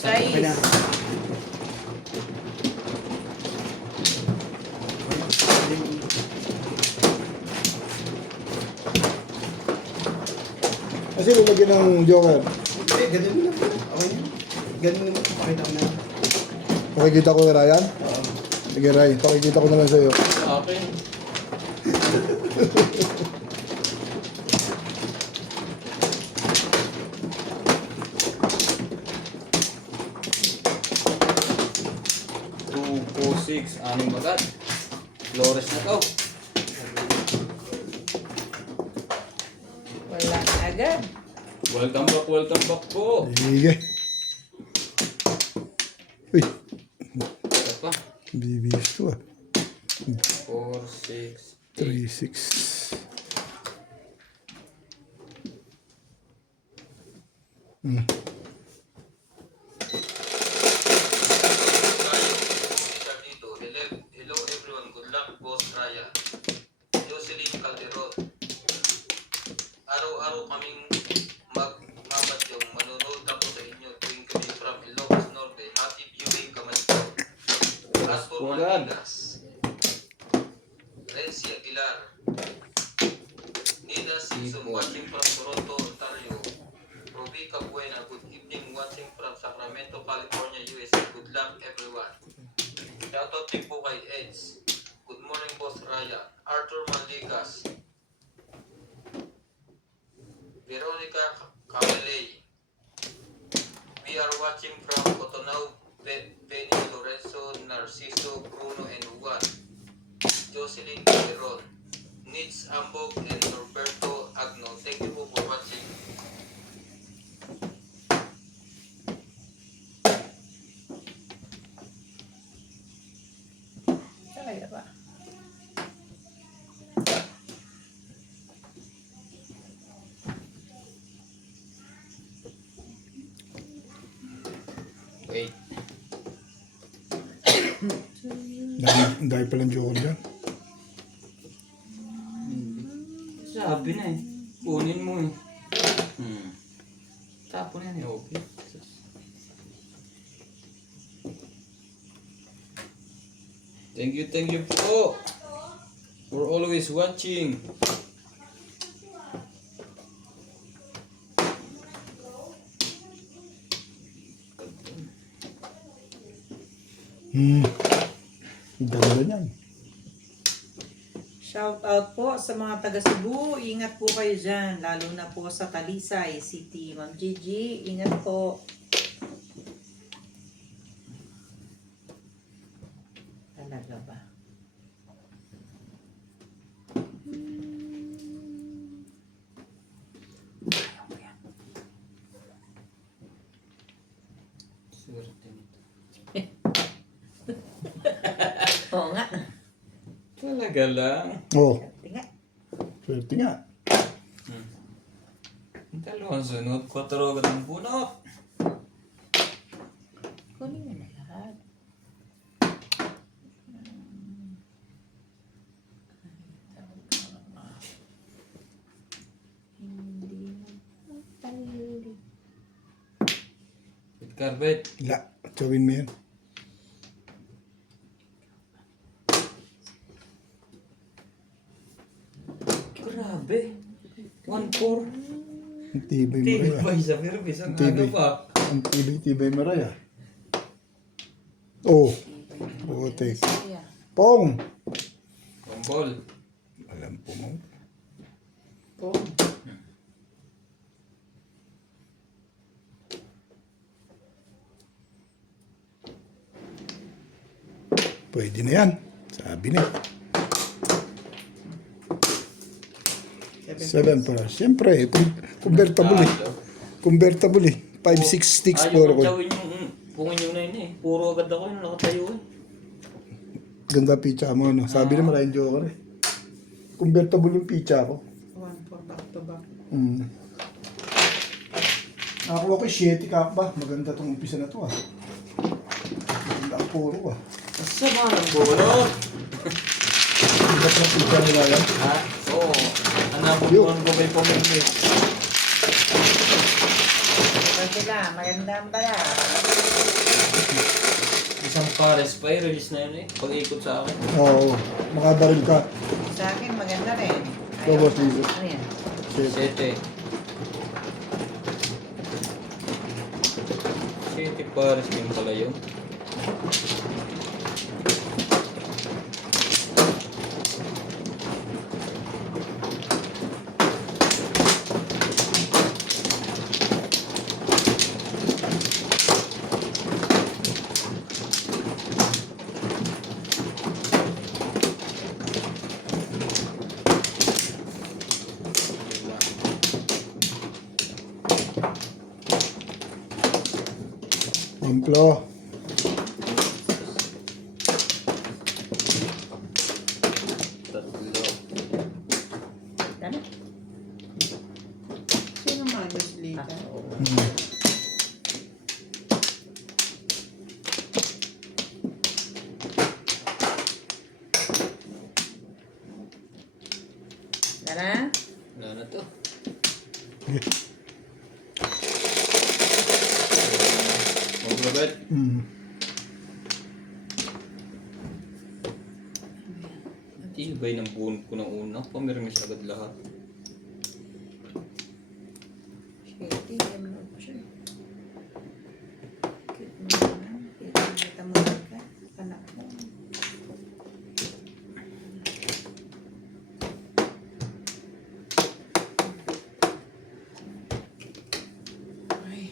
Okay na. Kasi lulagyan ng joker. Hindi, ganun lang. Okay na. Ganun naman. Pakita ko na. Pakikita ko na Ryan. Oo. Sige Ray, pakikita ko na lang sa'yo. Okay. Two, four, six, anim agad. Flores na to. Wala na agad. Welcome back po. Sige. Uy, Ito pa. bibis to ah. 4, 6, 3, 6. Hello everyone, good luck Boss Raya. Jocelyn Calderon. Araw-araw kaming magmamadyong manonood ako sa inyo tuwing kami from Ilocos Norte. Happy viewing kamadyo. As for Manigas, Renzi Aguilar, Nina Simpson watching from Toronto, Ontario. Robica Buena, good evening watching from Sacramento, California, USA. Good luck everyone. Shoutout din po kay Eds. Good morning, Boss Raya. Arthur Maligas. Veronica Camelay. We are watching from Cotonou, Benny Lorenzo, Narciso, Bruno, and Juan. Jocelyn Calderon. Nitz Ambog, and Norberto Agno. Thank you po for watching. Talaga ba? Wait. Dahil palang joker dyan. Sabi na eh. Kunin mo eh. Tapon yan eh. Okay. Thank you po. For always watching. Ganda niyan. Shout out po sa mga taga Cebu. Ingat po kayo dyan. Lalo na po sa Talisay City. Ma'am Gigi, ingat po. Talaga ba? Swerte nito. Oo nga. Talaga lang. Oh, Tingnan. swerte nga. Ang dalawang sunod. 4 agad ang bunot. Kunin mo na lahat. Hindi magpapali. With carpet. La, gawin mo yan. Grabe. 1-4. Ang tibay mo rin ah. Tibay sa Mirbis. Ang Tibay. ano pa. Ang tibay mo rin ah. Oh, putik. Siya. Pong! Tombol. Alam po mo. Po. Pwede na yan. Sabi na. 7 para. Siyempre, convertible eh. Convertible eh. 5-6 sticks Ayaw for kong ako. gawin yung pungin yun na yun eh. Puro agad ako yung nakatayo eh. Ganda pizza mo, ano? Sabi na maraming joker eh. Convertible yung pizza ko. 1-4 back to back. Nakakuha ko 7 kakba. Maganda tong umpisa na to ah. Maganda ang puro ah. Masama ng bolot. Ganda sa pizza nila yan. Ha? Oo. Anabutuan ko kay Pamimit. sila. Maganda pala. Isang pares pa release na yun eh. Pag-ikot sa akin. Oo, makabaril ka. Sa akin, maganda rin. Ikaw, boss, Lito. Ano yan? Shit. 7 pares din pala yun. Amplo. Tatlo. Ano? Sino magas lita? Tara. Ano na to? Maglabat. Tibay ng bunot ko ng una. Pamirmis agad lahat. Shitty, ano siya? Cute mo naman. Kita mo ka. Anak mo. Ay.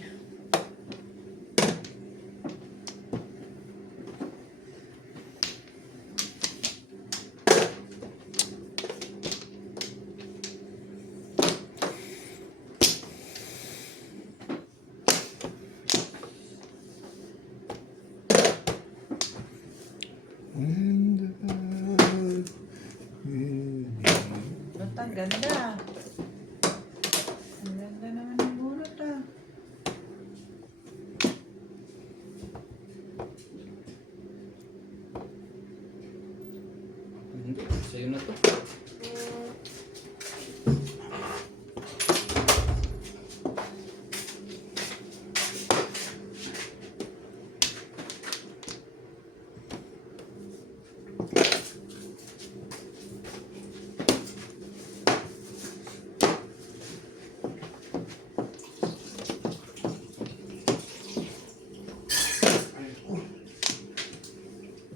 Bunot, ang ganda. Ang ganda naman ng bunot ah. Hindi. Sa'yo na to.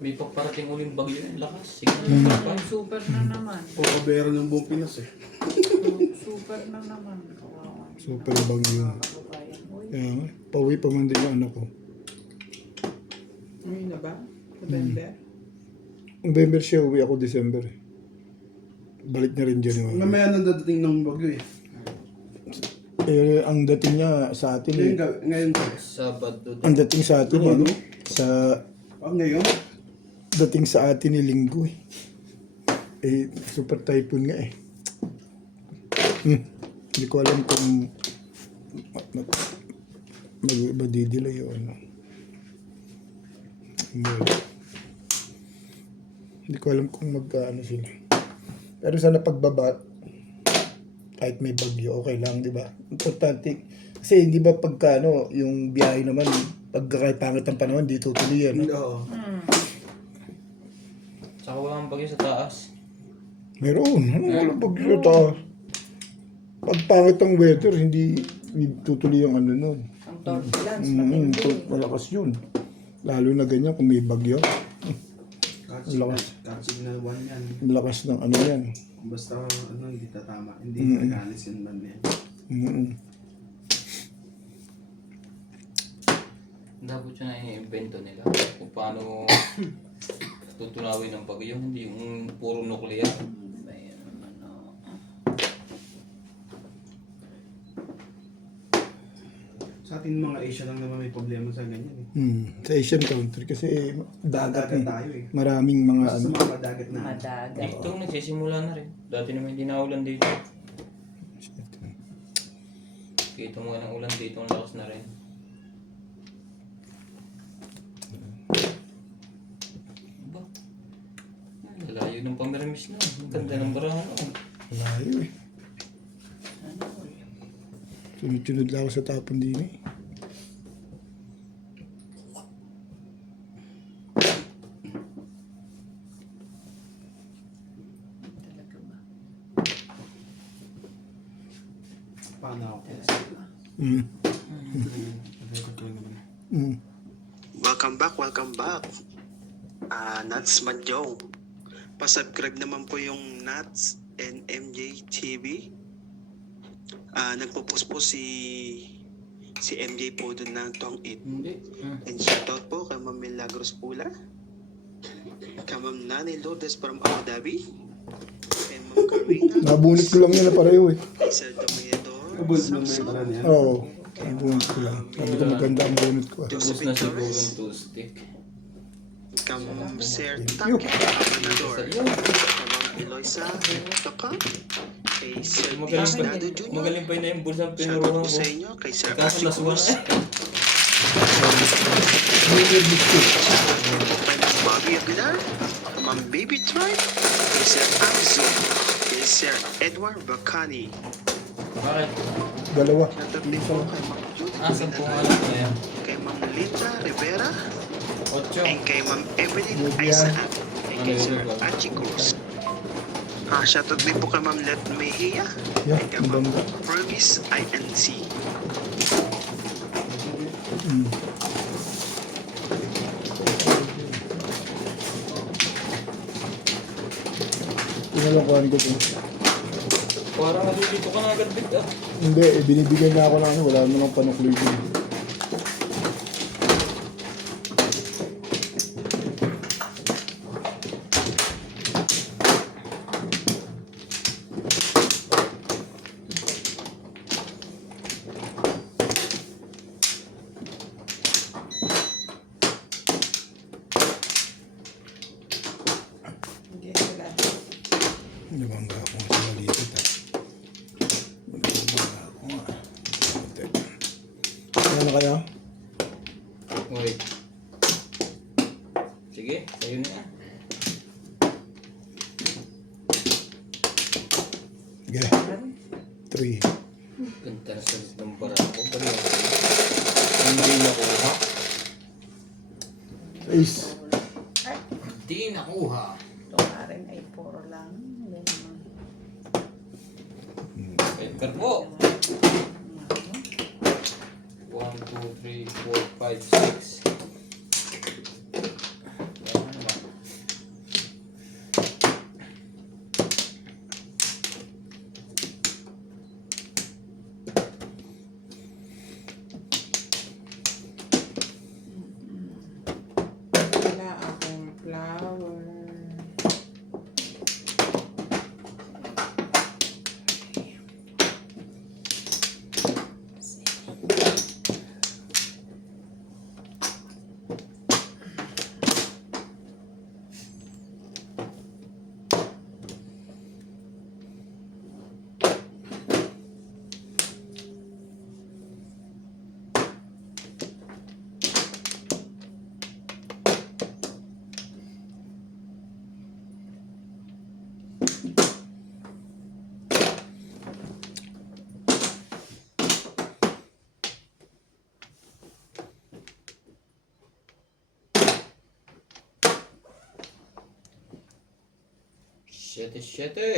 May paparating uling bagyo yung lakas. Sige na. Super na naman. Pagkabera ng buong Pinas eh. Super na naman. Kawawa. Super bagyo. Kababayan. Uy. Kaya nga, pauwi pa man din yung anak ko. Ngayon na ba? November? November siya, uwi ako December. Balik na rin January. Mamaya nang dadating ng bagyo eh. Ang dating niya sa atin eh. Ngayon ba? Sabado Ang din. dating sa atin eh. Ano? Sa Ngayon? dating sa atin ni Linggo eh. Super typhoon nga eh. Hindi ko alam kung madidelay o ano. Hindi ko alam kung magkaano sila. Pero sana pagbaba, kahit may bagyo, okay lang, di ba? Importante. Kasi hindi ba pagka yung biyahe naman, pagka kahit pangit ang panahon, di tutuloy yan. No? Oo. Saka walang bagyo sa taas. Meron. Wala bagyo sa taas. Pag pangit ang weather, hindi tutuloy yung ano nun. Ang turbulence. Malakas yun. Lalo na ganyan kung may bagyo. Kahit signal 1 yan. Malakas ng ano yan. Basta hindi tatama. Hindi nagalis yung man yan. Dapat yun na i-invento nila. Kung paano tutunawin ng bagyo. Hindi yung puro nuklear. Sa atin mga Asia lang naman may problema sa ganyan eh. Sa Asian country kasi dagat eh. tayo eh. Maraming mga Basta ano. sa mga madagat na. Madagat. Dito nagsisimula na rin. Dati naman hindi na ulan dito. Kita mo ng ulan dito. Ang lakas na rin. Ba? Layo ng pamiramis na. Ang ganda ng barahan. Layo eh. Sunod-sunod lang ako sa tapon din eh. ano ako. Mm. Record ko lang naman. Mm. Welcome back. Nats Madjong. Pa-subscribe naman po yung Nats and MJ TV. Nagpo-post po si MJ po doon ng Tong It. And shoutout po kay Ma'am Milagros Pula, kay Ma'am Nani Lourdes from Abu Dhabi, kay Ma'am Karina, Nabunit ko lang yun na pareho eh. kay Sir Dominador, Samson, Oo. Nabunit ko lang. Sabi ko maganda ang bunit ko. Josephine Torres, toastic. kay Ma'am Sir Taki Dominador, kay Ma'am Eloisa Toka, kay Sir Diosdado Jr. Magaling pa yun na yung bulsa Shoutout po sa inyo, kay Sir Kaso Archie nasuwa Cruz, na. kay Ma'am Bobby Aguilar, kay Ma'am Baby Tribe, kay Sir Amzo, kay Sir Edward Bacani. Bakit? Dalawa. Shoutout din po kay Ma'am Judy Asan po Binanay, anak na yan? kay Ma'am Linda Rivera, 8. and kay Ma'am Evelyn Lydia. Isaac, and kay Sir Archie Cruz. Shoutout din po kay Ma'am Let Mejia, Yeah, and kay Ma'am maganda. Purvis INC. Mm. Pinalakuhan ko po. Parang nalilito ka na agad bit ah. Hindi, binibigyan na ako ng ano, wala naman ng panukloy ko. Okay, salamat. Nabangga ako nga sa maliit ah. Nabangga ako nga. Ano kaya? Wait. Sige, sa'yo na yan. Okay. 3. Ganda na salit ng bara ko. Bali ako. Hindi nakuha. 6. Ay, Hindi nakuha. ito nga rin ay puro lang. Hindi naman. Paper po. 1, 2, 3, 4, 5, 6. Yan naman. Wala akong flower. Siyete.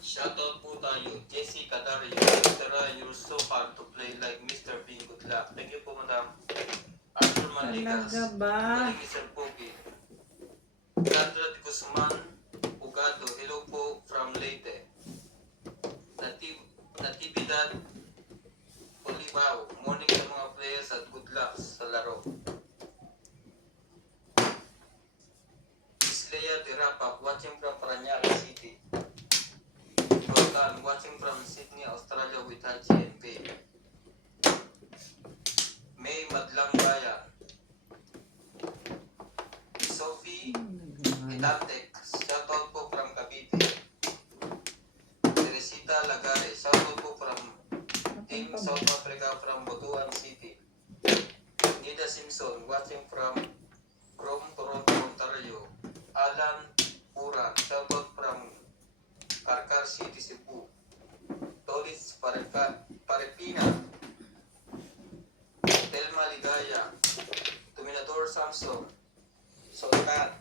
Shoutout po tayo. Jesse Cadario. Tara, you're so hard to play like Mr. P. Good luck. Thank you po, madam. Arthur Maligas. Talaga ba? Galing Sir Pogi. Sandra de Guzman. Ugado. Hello po from Leyte. Natividad Olivao. Morning sa mga players at good luck sa laro. Islea Dirapak. Watching from Parañaque City. Volcan. Watching from Sydney, Australia with Haji and Babe. May Madlang Bayan. Sophie Itantek, shoutout po from Cavite. Teresita Lagare, shoutout po from Team South Africa from Butuan City. Nida Simpson, watching from Toronto, Ontario. Alan Puran, shoutout from Karkar City, Cebu. Tolis Parepina, Samson, Sultan,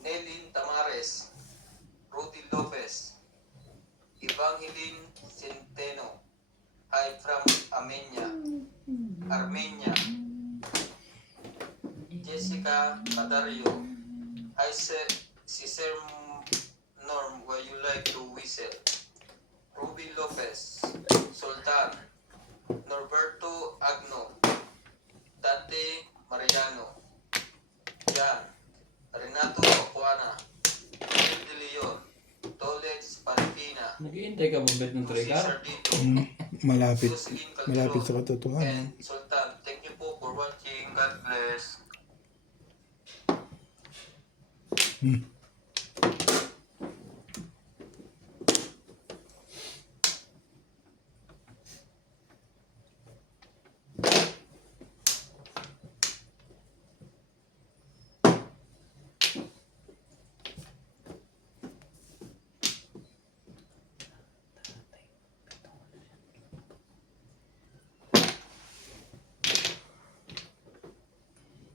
Nelin Tamares, Rudy Lopez, Evangeline Centeno, hi from Armenia, Jessica Cadario, hi si Sir Norm, why you like to whistle, Ruby Lopez, Sultan, Norberto Agno, Dante Mariano, Jan, Renato Apuana, Phil De Leon, Tolex Paripina, Nag-iintay ka ba bet ng Lucy trigger? Sardito, Malapit. Jocelyn Malapit sa Calderon, katotohanan. and Sultan. Thank you po for watching. God bless.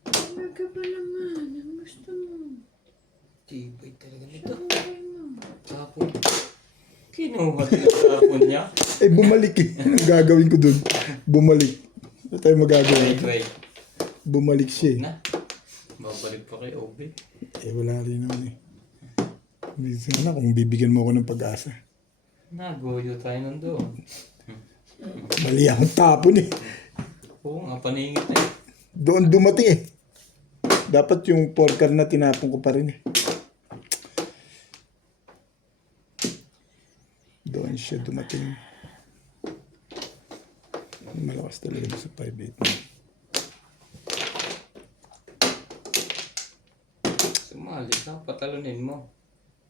Talaga ba naman? Ang gusto mo? Tibay talaga nito. Sabay mo. Kapon. Kinuha ka kapon niya. Eh, bumalik eh. Anong gagawin ko dun? Bumalik. Ano tayo magagawa? Wait. Bumalik siya eh. Na. Babalik pa kay Obi. Eh, wala rin naman eh. Hindi sana kung bibigyan mo ako ng pag-asa. Nagoyo tayo nun doon. Mali akong tapon eh. Oo nga, paningit na eh. Doon dumating eh. Dapat yung porker na tinapon ko pa rin eh. Doon siya dumating. Malakas talaga sa 5-8. Sumali ka, patalunin mo.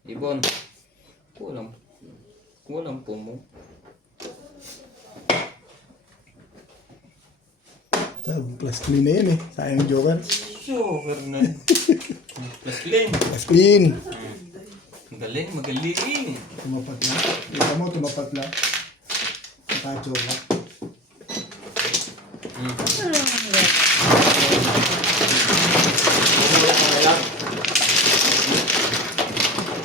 Ibon. Kulang po mo. Plus clean na yan eh. Sayang joker. Joker na. Plus clean. Plus clean. Magaling, magaling. Tumapat na. Kita mo, tumapat na. Naka-joker.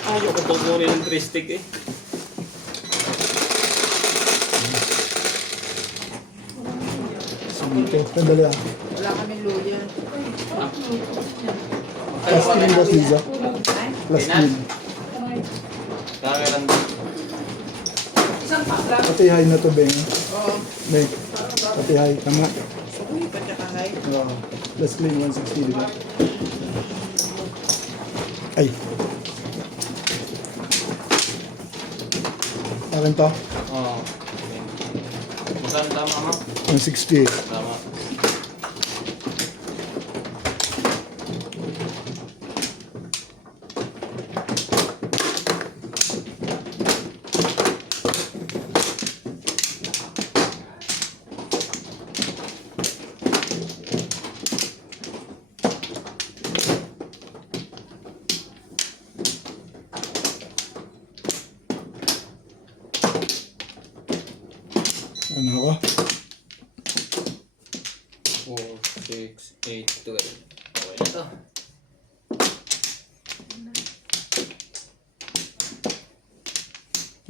Ayaw ko pag-muni ng 3 stick eh. Dito. Sandali ah. Wala kami luya. Plus clean ba, Liza? Plus clean. Kakalan Pati high na to, Beng. Oo. Beng. Pati high. Tama. Uy, pagkakangay. Oo. Plus clean 160, di ba? Ay. Akin to? Oo. Bukan tama ma? 160. Tama. Ano ako? 4, 6, 8, 12. Okay na to.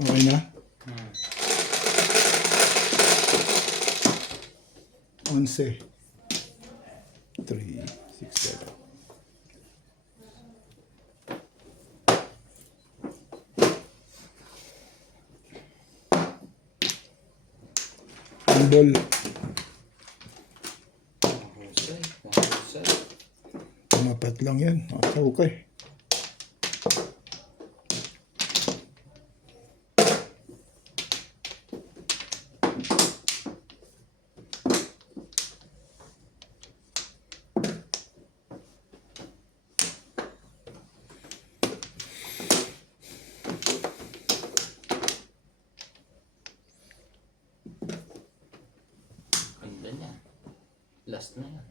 Okay na? 11. 3, 6, 7. Ball. Husay. Tumapat lang yan. Okay. Ganda niya. Last na yan.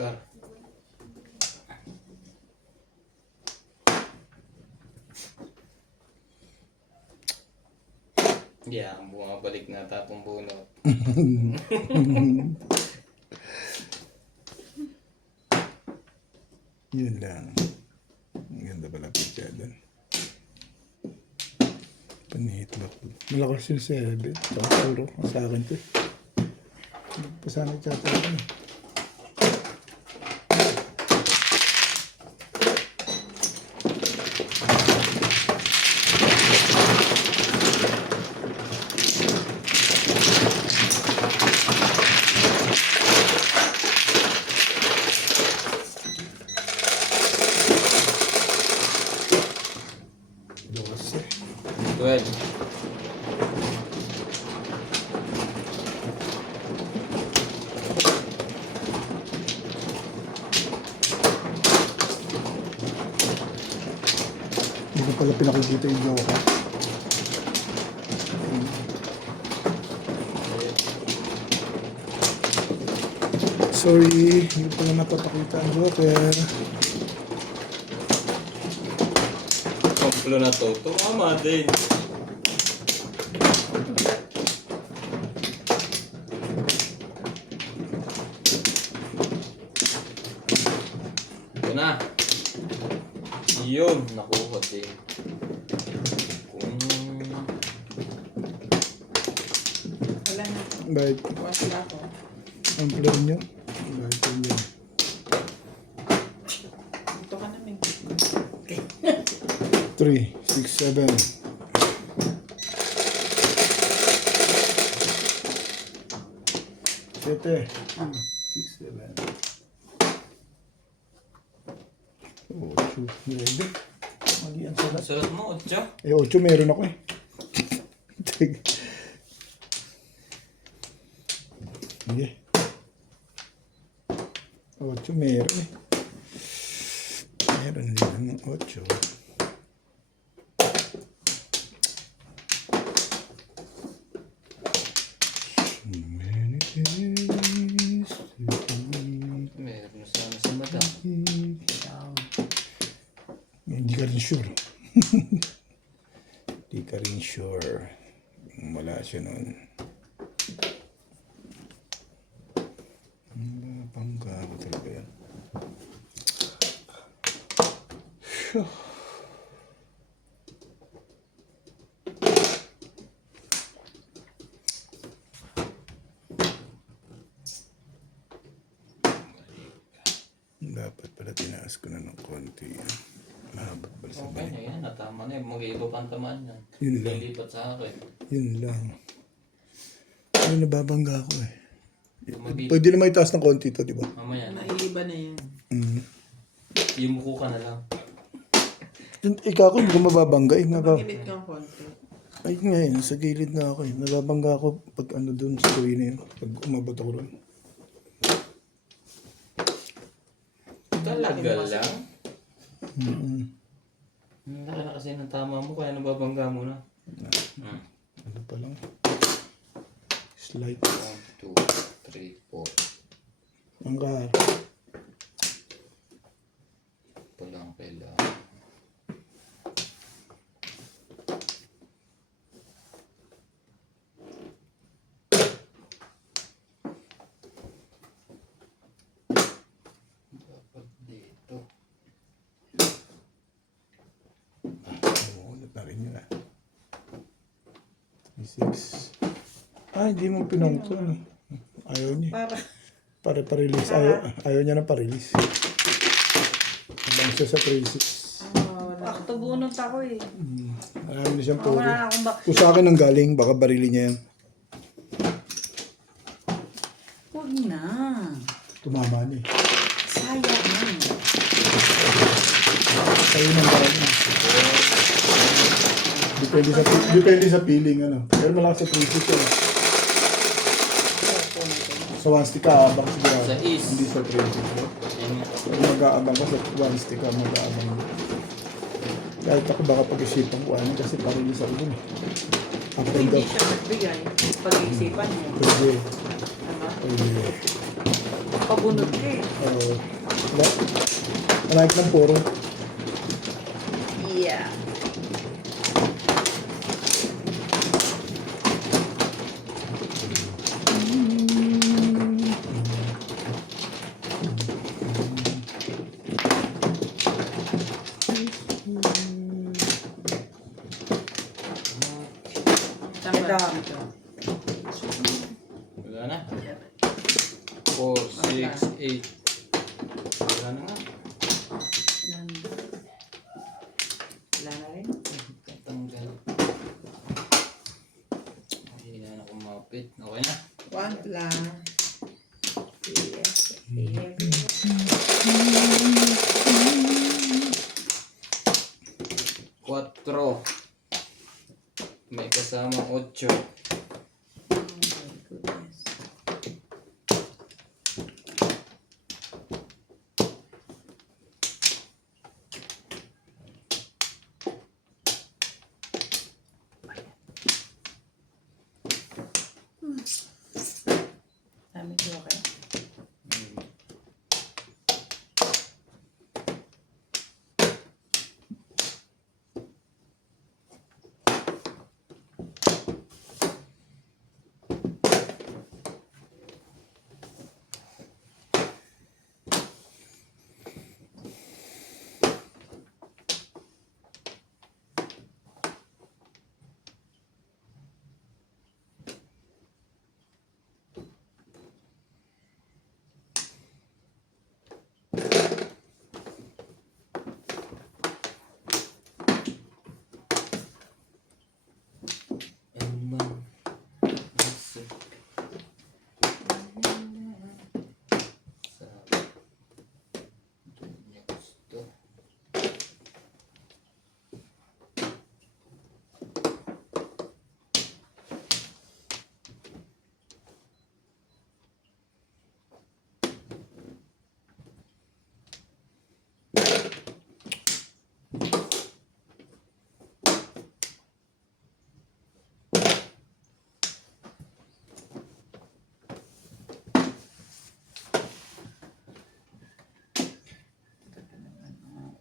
Oscar. Yeah, bumabalik na tapong bunot. Yun lang. Ang ganda pala picture doon. Panihitlak. Malakas yung 7. Saka Tauro. Sa akin to. Pasana tsaka ako. Dose. 12. Hindi ko pala pinakikita yung joke. Sorry, hindi ko pala napapakita ang joker. Komplo na to. Tumama din. Ito na. Yun. Nakuha din. Wala na. Bakit? Wala ako. Ang plan nyo? Bakit nyo? Ito ka namin. 3, 6, 7. Sete. 6, 7. 8, 9. Mali ang salat. Salat mo, 8. Eh, 8 meron ako eh. Sige. 8 meron eh. Meron din ang 8. Many days to be. Meron sana sa mata. Hindi ka rin sure. Hindi ka rin sure. Wala siya nun. Bangga ako talaga yan. Phew. Dapat pala tinaas ko na ng konti yan. Mahabot pala sa Okay balik. na yan. Natama na. Mag-iiba pang tamaan yan. Yun lang. Lilipat sa akin. Yun lang. Ay, nababangga ako eh. Mabili. Pwede na may taas ng konti to, di ba? Mamaya na. Naiiba na yan. Imuko ka na lang. Ikaw ako, hindi ko mababangga eh. Maginit kang konti. Ay nga eh, nasa gilid na ako eh. Nababangga ako pag ano doon sa tuwi na yun. Pag umabot ako doon. Talaga lang? Mm-hmm. Ang laki na kasi ng tama mo, kaya nababangga mo na. Ano pa lang? Slight. 1, 2, 3, 4. Ang kahar. Ito lang kailangan. Dapat dito. Ulit na rin yun ah. 36. Ah, hindi mo pinangto. Ayaw niya. Pa-release. Ayaw niya na pa-release. Habang siya sa 36. Akto bunot ako eh. Marami na siyang puro. Wala na akong Kung sa akin ang galing, baka barili niya yan. Huwag na. Tumama niya eh. Sayang na. Sa'yo nang galing. Depende sa feeling ano. Pero malakas sa 36 yun. Sa one stick ka, abang sigurado. Sa is. Hindi sa 36. Yan nga. Kung mag-aabang ka sa one stick ka, mag-aabang. Kahit ako baka pag-isipan ko ano kasi parilis ako dun. Up and Hindi down. siya nagbigay. Pag-iisipan niya. Pwede. Diba? Pwede. Papabunot eh. Oo. Diba? Marami ng puro. Yeah. Ito. Wala na. 4, 6, 8. Wala na nga. Wala na rin. Tatanggal. Hindi na kumapit. Okay na. One lang. Yes. Quattro. May kasamang 8. Oh my goodness. Dami ko kayo.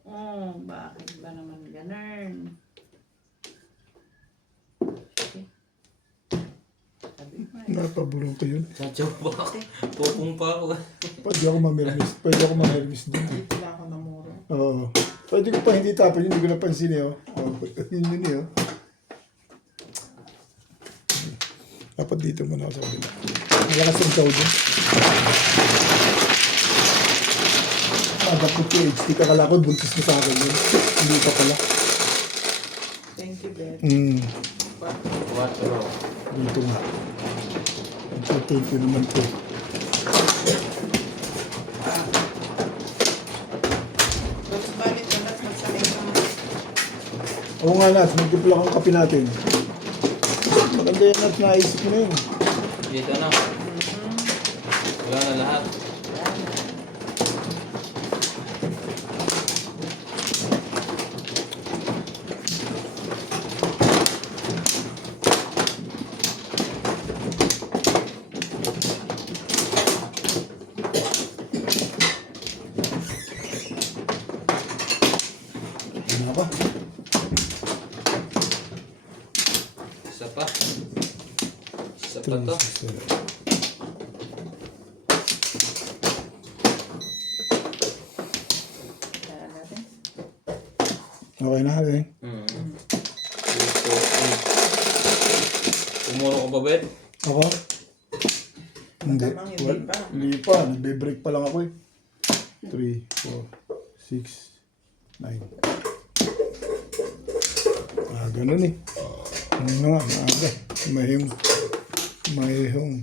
Oh, bakit ba naman ganun? Okay. Sabi ko eh. Napabulong ko yun. Chachaw pa. Pupong pa ako. Pwede ako mamirmis. Pwede ako mamirmis doon. Dito lang ako namuro. Oo. Pwede ko pa hindi tapon. Hindi ko napansin eh. Oh. Oh, yun eh. Oh. Dapat dito muna ako sa kabila. Malakas ang tawag doon. Dapat ko HD ka kalakod. Buntis mo sa akin yun. Hindi ka pala. Thank you, Beth. Quattro. Dito nga. Thank you naman po. Tapos balik na lahat magsakay ka mo. Oo nga Nat, magdupla kang kape natin. Maganda yan Nat, naisip mo na yun. Dito na. Wala na lahat. Ano ba? Isa pa. Isa pa to. Kaya natin. Okay na, eh. Ito, Umuro ka ba, Bet? Ako? Hindi. Matamang, hindi pa. Hindi pa. Nagbe-break pa lang ako eh. 3, 4, 6, 9. Ganun eh. Ano na nga, maaga. Mahihong.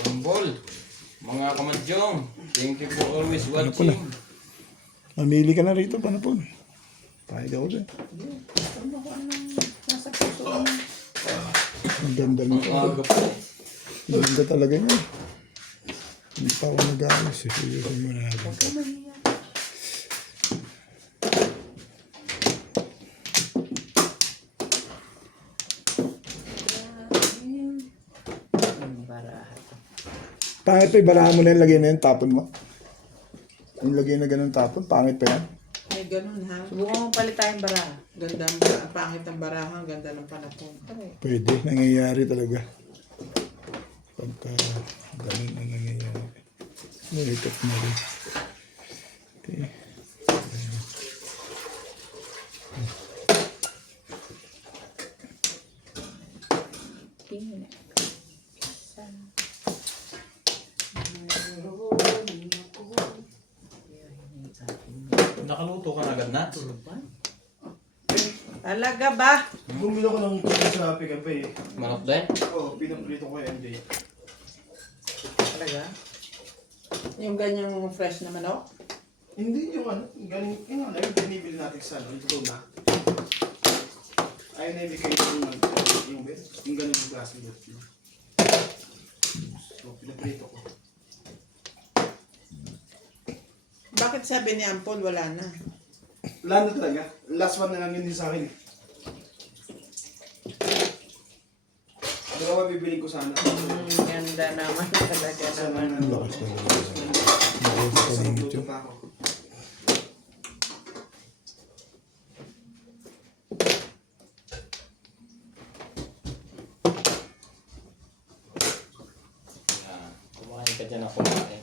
One ball. Mga kamadyong. Thank you for always Ano po na? watching. Mamili ka na rito, panapon. Pahig ako dyan. Ano ko anong nasa puso mo? Ang ganda Ang nito. aga pa. Ang ganda talaga niya. Hindi pa ako nag-aayos eh. Ayusin mo na natin. Baraha. Pangit pa, barahan mo na yung lagay na yun, tapon mo. Yung lagay na ganun tapon, pangit pa yan. May ganun ha. Subukan mo palit tayong bara. Ganda ang bara, pangit ang barahan, ganda ng panapon. Pwede, nangyayari talaga. Pagka ganun ang nangyayari. Nalikat na rin. Okay. Nakaluto ka na agad na. Talaga ba? Bumili ko ng chicken sa Picape eh. Manok din? Oo, pinaprito ko yung MJ. Talaga? Yung ganyang fresh na manok. Hindi yung ano, galing, yung ano, yung binibili natin sa ano, ito na. Ayun na ibigay yung bed, yung ganun yung klase bed. So, pinaprito ko. Bakit sabi ni Ampol wala na? Wala na talaga. Last one na lang yun sa akin. Dalawa bibiling ko sana. Ganda naman talaga naman. Ang lakas na lang. Luto pa ako. Yan. Kumain ka dyan na kumain.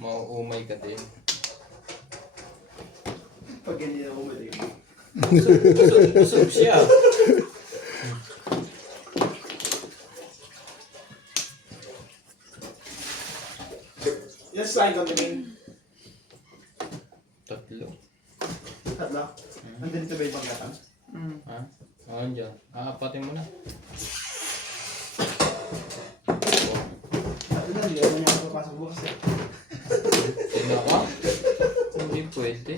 Mauumay ka din. Pag hindi na umali. Busog siya. Yes, sign ko tingin. Tatlo. Tatlo. Nandun ito ba yung pagkatan? Ha? Oo, dyan. Aapatin mo na. Tatlo na, hindi ako niya papasok bukas eh. Sino ka? Hindi pwede.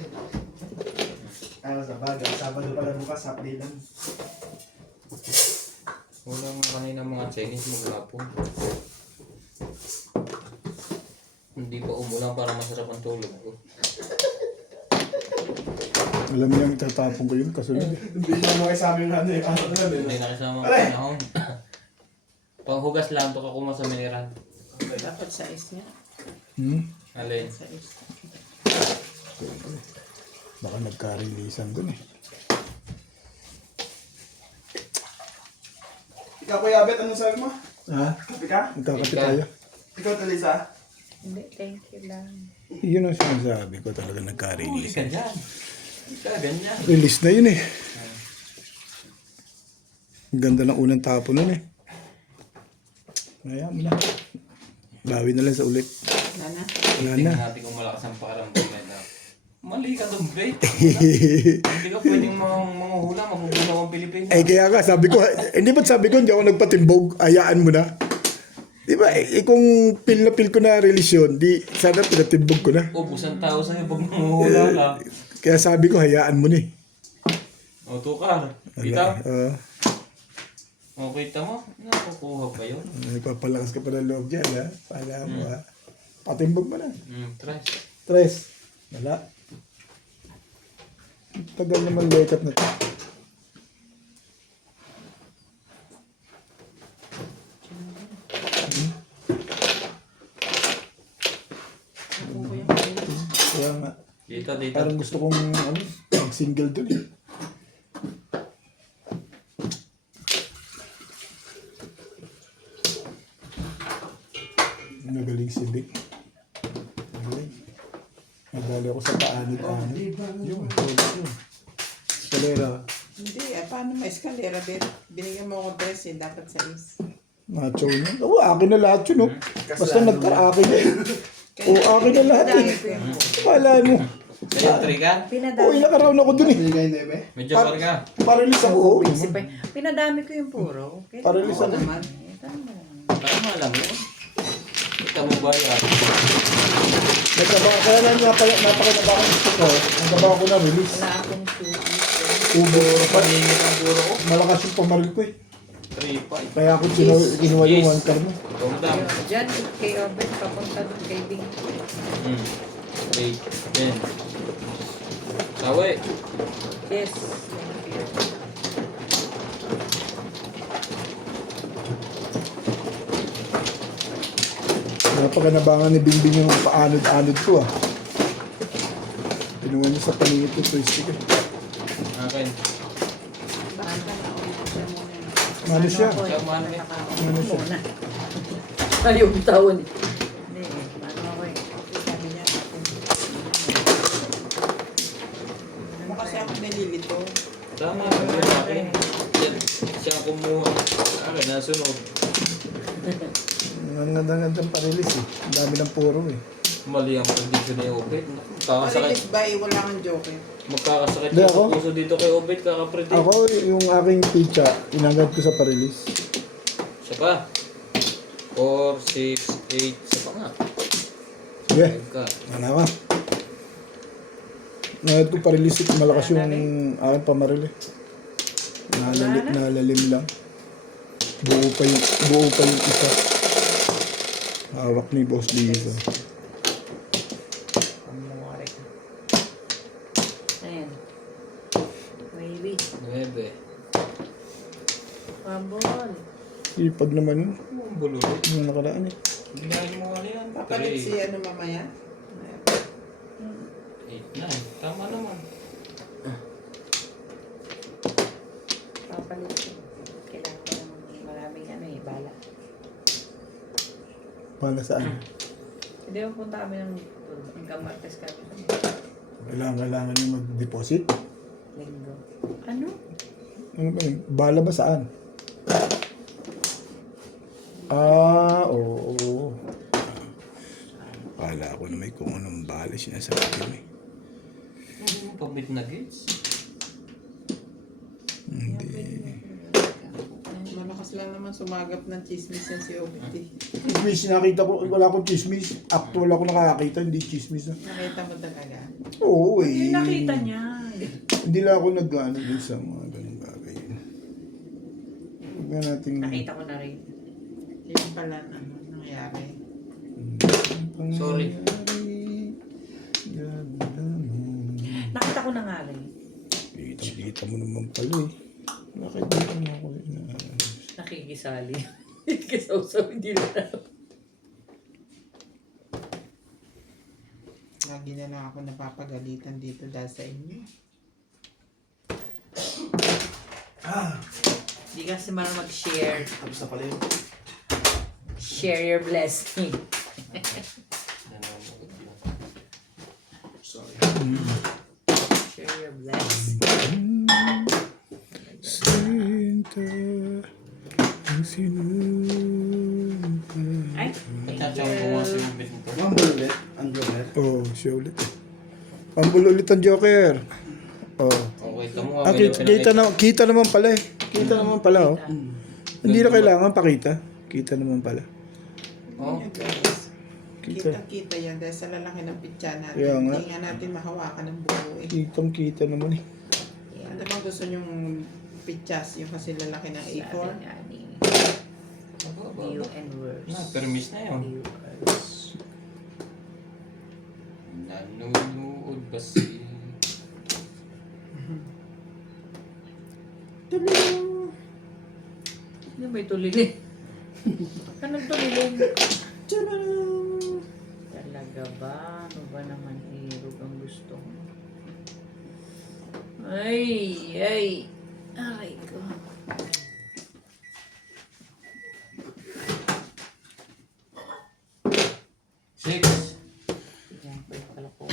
Ayaw sa bagay. Sabado pala bukas, update lang. Wala nga kanina mga Chinese maghapon. Hindi pa umulan para masarap ang tulog ko. Alam niyo yung itatapon ko yun, kasunod. Hindi na mo kayo sa amin ano eh. Ano na Hindi na kasama ang panahon. Panghugas lang to ka kuma sa mineral. Dapat size niya. Alin? Size. Baka nagka-releasean dun eh. Ikaw Kuya Abet, anong sabi mo? Ha? Kapi ka? Magkakati tayo. Ikaw Talisa? Hindi, thank you lang. Yun ang sinasabi ko talaga Huli nagka-release. ka dyan. Ika, ganyan. Release na yun eh. Ang ganda ng unang tapo nun eh. Kaya mo na. Bawi na lang sa ulit. Wala na. Wala na. Tingnan natin kung malakas ang pakiramdam na. Mali ka doon, Bate. Hindi ka pwedeng manguhula, magugunaw ang Pilipinas. Eh kaya nga sabi ko, hindi ba't sabi ko hindi ako nagpatimbog, ayaan mo na. Di ba, kung pil na pil ko na release yun, di sana pinatimbog ko na. Ubus ang tao sa'yo pag manguhula ka. Kaya sabi ko, hayaan mo na eh. O, tukar. Kita? Oo. O, kita mo? Nakukuha pa yun. Nagpapalakas ka pa ng loob dyan ha. Pala mo ha. Patimbog mo na. Tres. Tres. Wala. Tagal naman lekat na to. Kaya nga, Dito, dito. parang gusto kong ano, mag-single dun eh. Nagaling si Vic. Nagaling. Nadali ako sa paanit-anit. Yun, yun. Escalera. Hindi, paano may eskalera? Binigyan mo ako dress eh, dapat size. Macho niya. Oo, akin na lahat yun, no? Basta nagka-akin na yun. Oo, akin na lahat eh. Wala mo. Kaya, tri ka? Oo, Pinadami. ilang araw na ako dun eh. Hindi kayo nebe? Medyo par ka. Paralis ako. Oo. Pinadami ko yung puro. Kaya Paralis ako. Naman. Tama lang yun. Kita mo ba yan? Nagtrabaho, kaya lang napakinabaho ko gusto ko. Nagtrabaho ko na release. wala akong shoes. Ubo. Paningit ang puro ko. Malakas yung pamaril ko eh. 3-5. Kaya ako kinuha yung one car mo. Tumdam. Diyan, kay Obed, papunta doon kay Bing. 3, 10. Sawi. Yes, thank you. Napaganabangan ni Bingbing yung paanod-anod ko ah. Pinuha niya sa paningit yung joystick eh. Akin. Ano siya? Ako, Siya, man, eh. Ano siya? muna. Ayong taon eh. Hindi eh. Ano ako eh. Sabi niya natin. Ano kasi ako nalilito. Tama, sabi sa akin. Siya kumuha. Akin, nasunod. Ang ganda-gandang pa-release eh. Ang dami ng puro eh. Mali ang prediction ni Obed. Magkakasakit. Marilis ba eh, wala kang joker. Magkakasakit Hindi, yung ako. puso dito kay Obed. Kakapredict. Ako, yung aking pizza, inagad ko sa pa-release. Siya pa. 4, 6, 8. Siya pa nga. Sige, Ka. ano ka? Nagad ko pa-release it, malakas yung aking pamaril eh. Nalalim lang. Buo pa yung isa. Hawak ni Boss Lisa. Pamuri. Ayan. Maybe. 9. Pambol. Ipag naman yun. Ang bululot. Yung nakaraan eh. Ginahin mo ano yan? Papalit si 3, ano mamaya. 8, 9. Tama naman. Papalit ko. Kailangan ko ng maraming ano eh, bala. Para saan? Hindi mo punta kami ng hanggang Martes kami. Kailangan yung mag-deposit. Linggo. Ano? Ano ba yun? Bala ba saan? Oo. Kala ko na may kung anong bala sinasabi ko eh. Pabit na gates. Hindi. Malakas lang naman sumagap ng chismis yan si OBT. Chismis, nakita ko, wala akong chismis. Actual ako nakakita, hindi chismis. Nakita mo talaga. Oo eh. Yung nakita niya. Hindi lang ako nag-ano din sa mga ganung bagay. Huwag na natin... Nakita ko na rin. Yun pala ano, nangyari. Sorry. Nakita ko na nga rin. Kita mo naman pala eh. Bakit dito mo ako Nakikisali. Kasaw-saw, hindi na. Lagi na lang ako napapagalitan dito dahil sa inyo. Hindi kasi marunong mag-share. Tapos na pala yun. Share your blessing. Sorry. Share your blessing. Sinta ang sinunta. Ay, thank Tsaka kumuha si you. Obed nito. Rumble ulit. Ang Joker. Oo, siya ulit. Pambul ulit ang Joker. Oo. Okay, ito mo. Kita naman pala eh. Kita naman pala oh. Hindi na kailangan pakita. Kita naman pala. Oh. Kita. Kita yan dahil sa lalaki ng pitsa natin. Kaya nga. Hindi nga natin mahawakan ng buo eh. Kita naman eh. Ano bang gusto nyong pitsas? Yung kasi lalaki ng A4? Sabi nga ni View and words. Na, permis na yun. Viewers. Nanonood ba si... Ano ba ito lili? Anong to lili? Talaga ba? Ano ba naman hirog ang gusto mo? Ay! Aray ko. Six. Yan po yung kalako.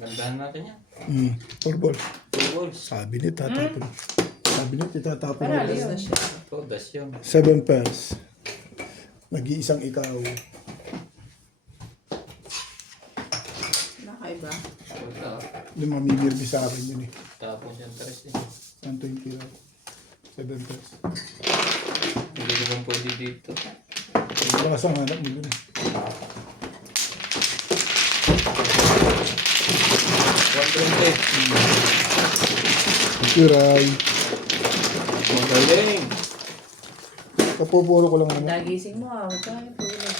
Gandahan natin yan. Football. Full balls. Sabi niya tatapon. Sabi niya itatapon. Parali niya. yun. Oh, das yun. 7 pairs. Nag-iisang ikaw. Nakaiba? Wala. Yung mamimirbi sa akin yun eh. Tapos yan, tres din. 120 lang. 7 pairs. Hindi naman pwede dito. Lakas ang hanap mo dun eh. 120. Kuray. Magaling. Kapupuro ko lang naman. Nagising mo ah. Huwag ka nga tulog.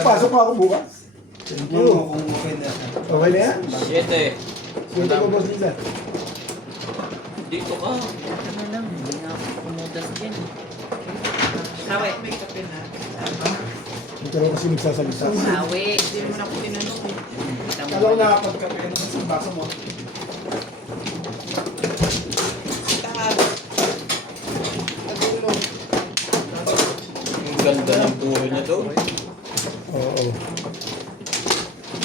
Pasok pa ako bukas. Thank you. Kung okay na. Okay na yan? 7. Swerte ko, Boss Lisa. Dito ka. Ano lang, hindi nga ako kumudas dyan. Sawi. May kape na. Hindi ka lang kasi nagsasalita. Sawi. Hindi mo na ako tinanong eh. Kala ko nakapagkape naman sa baso mo. Tahal. Agulong. Ang ganda ng buhay niya to. Oo.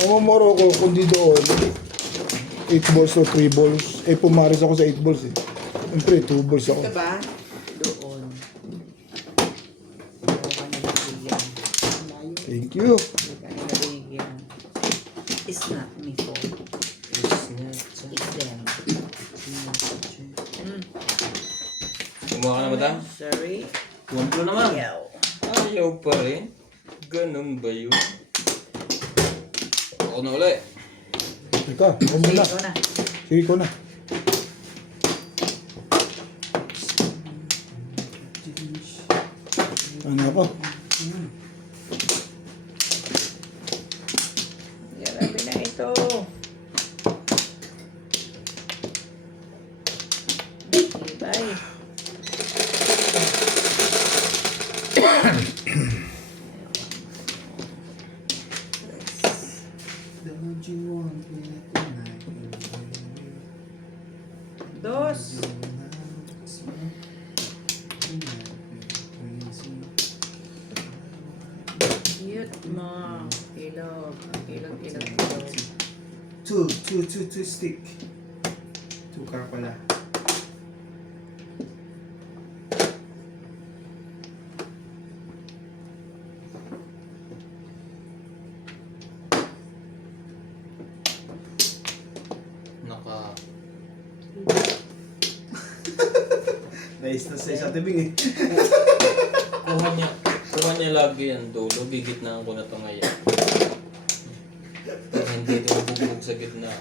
Mamamoro ko kundi doon. 8 balls o 3 balls. Eh, pumaris ako sa 8 balls eh. Siyempre, 2 balls ako. Ito ba? Doon. Ayaw ka na nabigyan. Thank you. Hindi ka na nabigyan. It's not me fault. It's them. Kumuha ka na, madam? Sorry. Kumplo naman. Ayaw. Ayaw pa rin. Ganun ba yun? Ako na uli. Teka, ako Sige, muna. ikaw na. Sige ko na. Ano ako? Grabe na ito. Bye. Don't you want me tonight? Dos. Cute mo. Ilog. Ilog, ilog, ilog. Two stick. Two car pala. Naka... Nice na sa isa tibing eh. Kuha niya lagi yan dulo. Gigitnaan ko na ito ngayon. Para hindi ito mabubog sa gitna.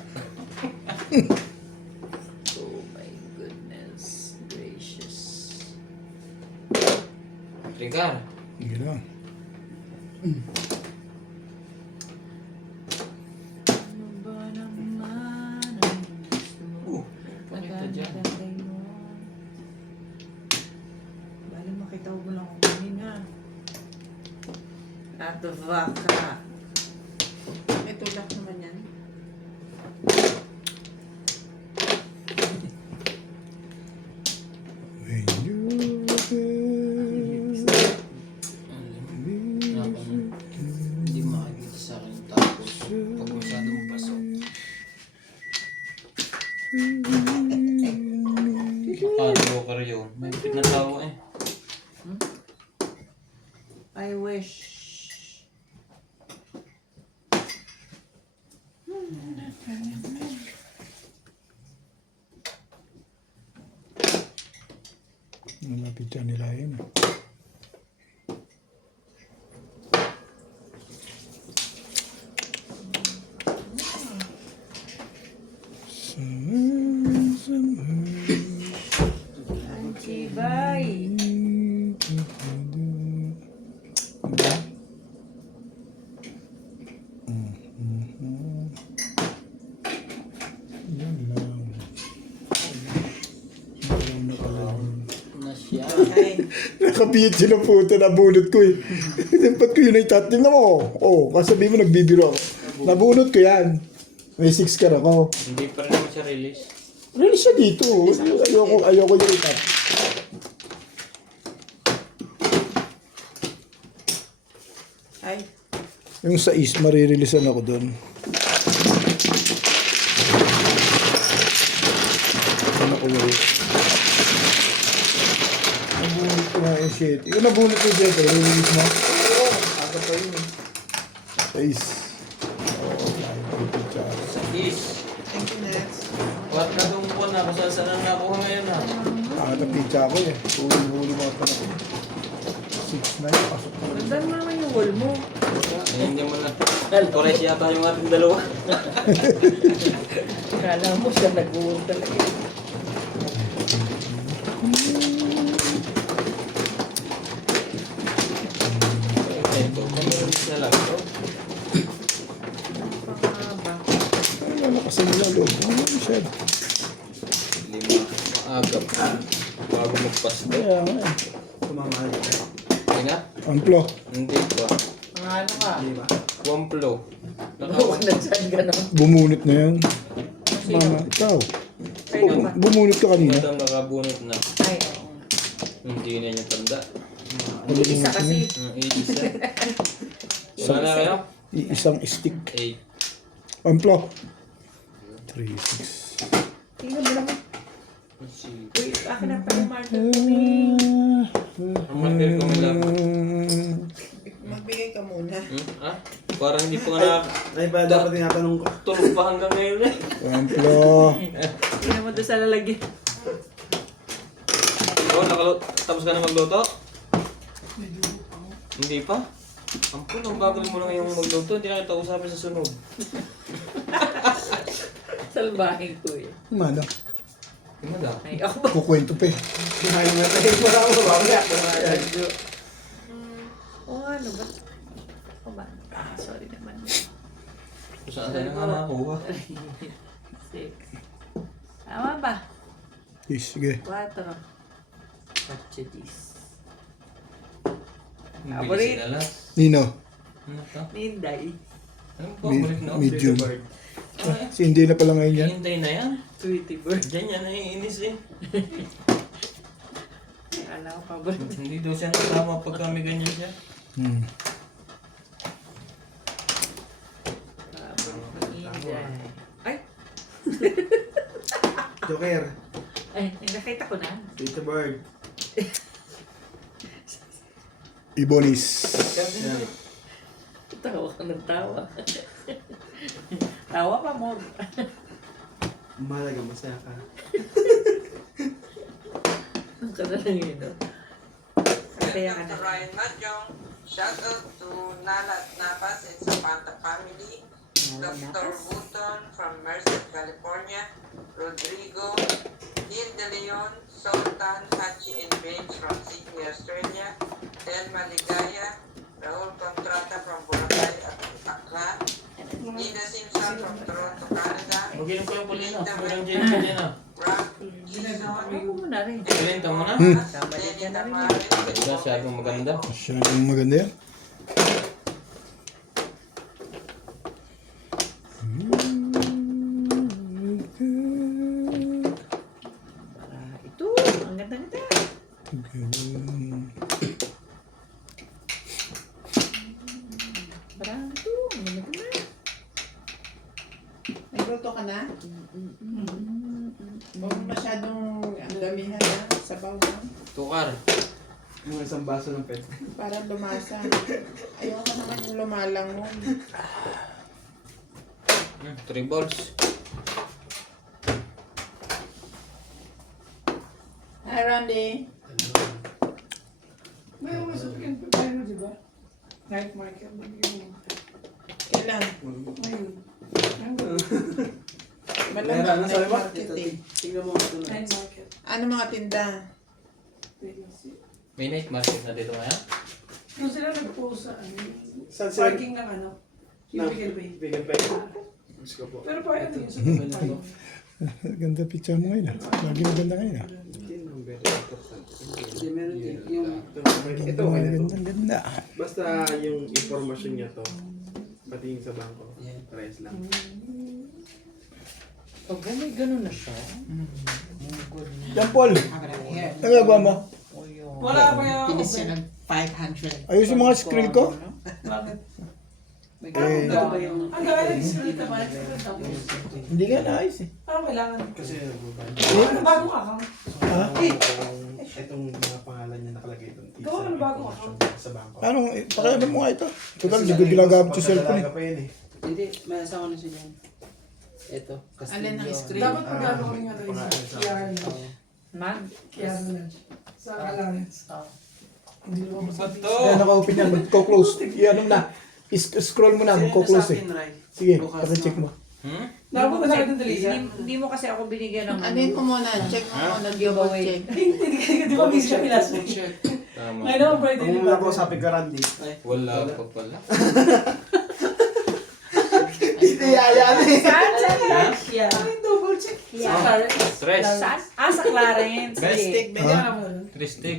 Oh my goodness gracious. Ricar. Sige lang. Ano ba naman ang gusto mo? Pakita dyan. Magandang mo. Bali makita ko lang ako kanina. At the vaka. May tulak naman yan. When you Hindi makikita sa akin yung tapos. Pag masyadong pasok. Joker yun. May pit na tao eh. I wish. Malapit yan nila yun. Antibay. Yan lang. Yan na pala. Na siya. Ay, Nakapiyit sila puto, nabunot ko eh. Dapat ko yun ay tatim na mo. Oh, kasabi mo nagbibiro ako. Nabunot ko yan. May 6 ka na ako. Hindi pa rin naman siya release. Release siya dito. Ayoko yung itap. ay. Yung sa East, marireleasean ako doon. Ano ko yun? Nabunot ko nga yung shit. Yung nabunot ko dyan, release mo? Oo, aga pa yun eh. Sa East. Sa is. Thank you, Nets. What na doon ko na? Kung saan na nakuha ngayon ha? Nakata pizza ako eh. Huli mga panahon. 6'9", pasok ko. Ganda mo naman yung wall mo. Ayun naman na. Torres yata yung ating dalawa. Kala mo siya nag-uwal talaga. Ito, kami-release na lang ito. Pangaba. Ano na kasi nila loob? Ano na siya? 5. Aga pa. Bago magpasko. Kaya nga eh. Tumamahal ka. Ay nga? Amplo. Hindi pa. Mga ano ka? Di ba? Wamplo. Huwag na dyan gano'n. Bumunot na yan. Mama, ikaw. Kayo ba? Bumunot ka kanina. Madam nakabunot na. Ay, oo nga. Hindi na niya tanda. Isa kasi. Isa. Wala na kayo? Isang stick. 8. Amplo. 3, 6. Tingnan mo naman. Si... Uy, akin na pala yung marker ko eh. Ang marker ko may lab. Magbigay ka muna. Ah? Parang hindi pa nga Ay pa dapat tinatanong ko. tulog pa hanggang ngayon eh. Amplo. Tingnan mo doon sa lalagyan. Oh, tapos ka na magluto? Hindi pa? Ampun, ang bagal mo lang yung magluto. Hindi na kita usapin sa sunod. Salbahin ko eh. Mana. Hindi daw. Ay, ako ba? Kukwento pa eh. Ay, matay mo lang ako. Bakit? Oo, ano ba? O ba? Sorry naman. Kung saan tayo nga nakakuha? 6. Tama ba? Yes, sige. 4. Pachadis. Ang Paborit. bilis nila. Nino. Ano to? Ninday. Ano po? Balik na. Medium. Si hindi na pala ngayon yan. Hintay na yan. Tweety bird. Diyan yan naiinis eh. Alam ko pa ba? Hindi daw siya natama pag kami ganyan siya. Ninday. Ay! Joker. Ay, nakita ko na. Tito Bird. Ibonis. Yan. Tawa ka ng tawa. Tawa pa mo. Mahalaga, masaya ka. Ang ka na lang yun. Kaya ka na. Ryan Madjong. Shout out to Nala at Napas and Zapata family. Dr. Button from Merced, California. Rodrigo. Neil De Leon. Sultan, Hachi and Bench from Sydney, Australia. Telma Ligaya. Raul Contrata from Boracay at Accra. Nina Simpson from Toronto, Canada. Maginom ko yung pulino. Walang dyan dyan ah. Rock. Ako muna rin. Pilinta mo na. Kabalik ka na rin. Ganda siya akong maganda. Masyadong maganda yan. Ito, ang ganda-ganda. Parang ito, ang ganda-ganda. Nagluto ka na? Huwag masyadong ang damihan na. Sabaw na. Tukar. Yung isang baso ng pet. Para lumasa. Ayoko naman yung lumalang mo. 3 balls. Hi, Randy. Mayroon nga sa akin, mayroon di ba? Night market, bigyan mo. Kailan? Ngayon. Malamang Meron, sabi night mo? market eh. Tingnan mo ito na. Night market. Ano mga tinda? Wait, let's see. May night market na dito ngayon? Doon sila nag-post sa ano, Saan sila? parking ng ano, yung Bigel Bay. Bigyan pa yun. Gusto ko po. Pero pa ano yun sa parking. Ganda picture mo ngayon ah. Lagi maganda ngayon ah. Hindi naman very important. Hindi, meron din. Yung Ito, okay na to. Ganda, ganda. Basta yung informasyon niya to, pati yung sa bangko, parehas lang. Pag may ganun na siya. Yan Paul. Nagagawa mo? wala pa yung Pinis siya ng 500. Ayos yung mga screen ko. Bakit? Eh, Ano ba yung... Ang gawin ng screen naman. hindi ka naayos eh. Parang kailangan. Kasi Ano bagong account? Ha? itong mga pangalan niya nakalagay doon. Ikaw, ano bagong account? Sa bangko. Paano? Pakialam mo nga ito. Total, hindi ko ginagamit yung cellphone eh. Pagkadalaga pa yun eh. Hindi, may asawa na siya dyan. Ito, Castillo. Alin ang screen? Dapat magkano kami nga tayo sa Kiara Man? Kiara Lodge. Sa allowance. Hindi naman masabi. Kaya naka-open yan, magko-close. Yan na. Scroll mo na, magko-close eh. Sige, pati-check mo. Dapat ko sa akin Delisa. Hindi mo kasi ako binigyan ng Ano yun mo muna? Check mo muna. Giveaway. Check. Hindi ka, di ba miss siya pilas? Tama. Ngayon naman Friday, Kung di muna ba? ko sabi ka Randy. Wala pa pala. Hindi yaya na eh. Yeah. Ay, double check. Yeah. Clarence. Tres. Saan? Sa Clarence. Best Sige. Bigyan ka mo nun. Tristig.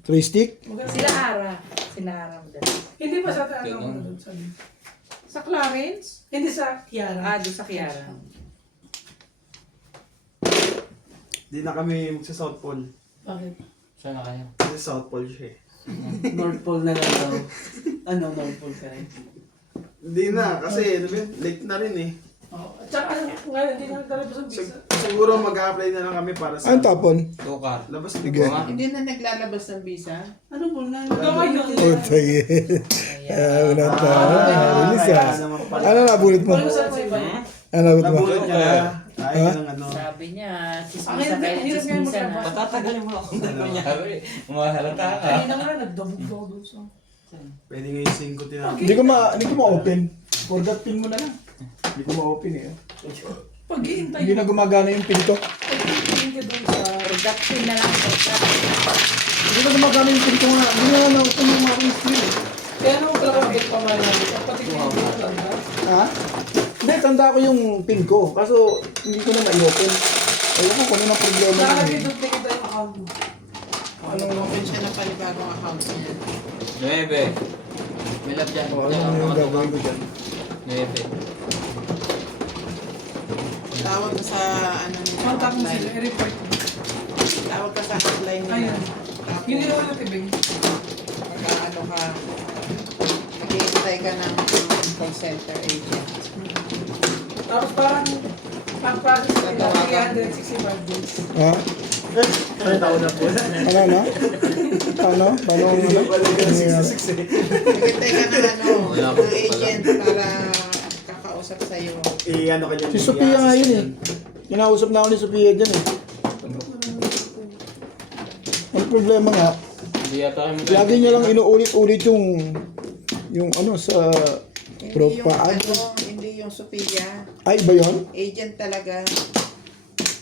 3 stick? Sila Ara. Sila Ara. Hindi pa sa tayo Ganun. mo nun. Sabi. Sa Clarence? Hindi sa Kiara. Doon sa Kiara. Di na kami magsa South Pole. Bakit? Saan na kayo? Kasi South Pole siya eh. North Pole na lang daw. Ano, North Pole ka rin? Hindi na, kasi ano ba yun, late na rin eh. Oh. At saka ngayon, hindi na nagtalabas ang visa. Siguro mag-a-apply na lang kami para sa... Anong tapon? Tukar. Labas na Sige. po. Hindi na naglalabas ng visa? Ano po na? Ngayon. Oh, sige. Wala tayo. Linis ah. Ano nabulot mo? Wala sa iba. Ano nabulot mo? Nabulot niya na. Ay, Ha? ng ano. Sabi niya, Ang chismisa kayo, hirap ngayon chismisa na. maglabas. Patatagalin mo ako na kunyari. Umahalata ka. Kanina nga, nagdabog-dog doon sa... Pwede nga yung 5 tinapos. Hindi ko ma-open. Forgot pin mo na lang. Hindi ko ma-open eh. Pag-iintay Hindi na gumagana yung pin ko. pag-iintay ka doon sa... Production na lang. Hindi na gumagana yung pin ko nga. Hindi na na-open yung mga screen eh. Kaya naman talaga mag-get pa man namin. Pati kung hindi ko tanda. Ha? Hindi, tanda ko yung pin ko. Kaso hindi ko na ma-open. Ewan ko kung ano ang problema Nakalagay niya. doon tingin tayo yung account mo. Anong open siya ng panibagong account niya? 9. May lab dyan. O, ano yung gagawin ko dyan? 9. Tawag ka sa ano Contact mo hotline. sila, i-report mo. Tawag ka sa hotline nila. Ayun. Tapos, Yung ginawa ng tibig. ano ka, naghihintay ka ng call center agent. Tapos parang pag-process nila, 365 days. Ha? Ay, tao na po. Ano na? Paano? Paano? Naghihintay ka ng Wala ng pa agent para kakausap sa'yo. I-ano ka dyan. Si Sophia nga yun eh. Kinausap na ako ni Sophia dyan eh. Ang problema nga, Hindi yata kayo lagi niya lang inuulit-ulit yung ano sa Hindi yung profile. hindi yung Sophia. Ay, ba yun? Agent talaga.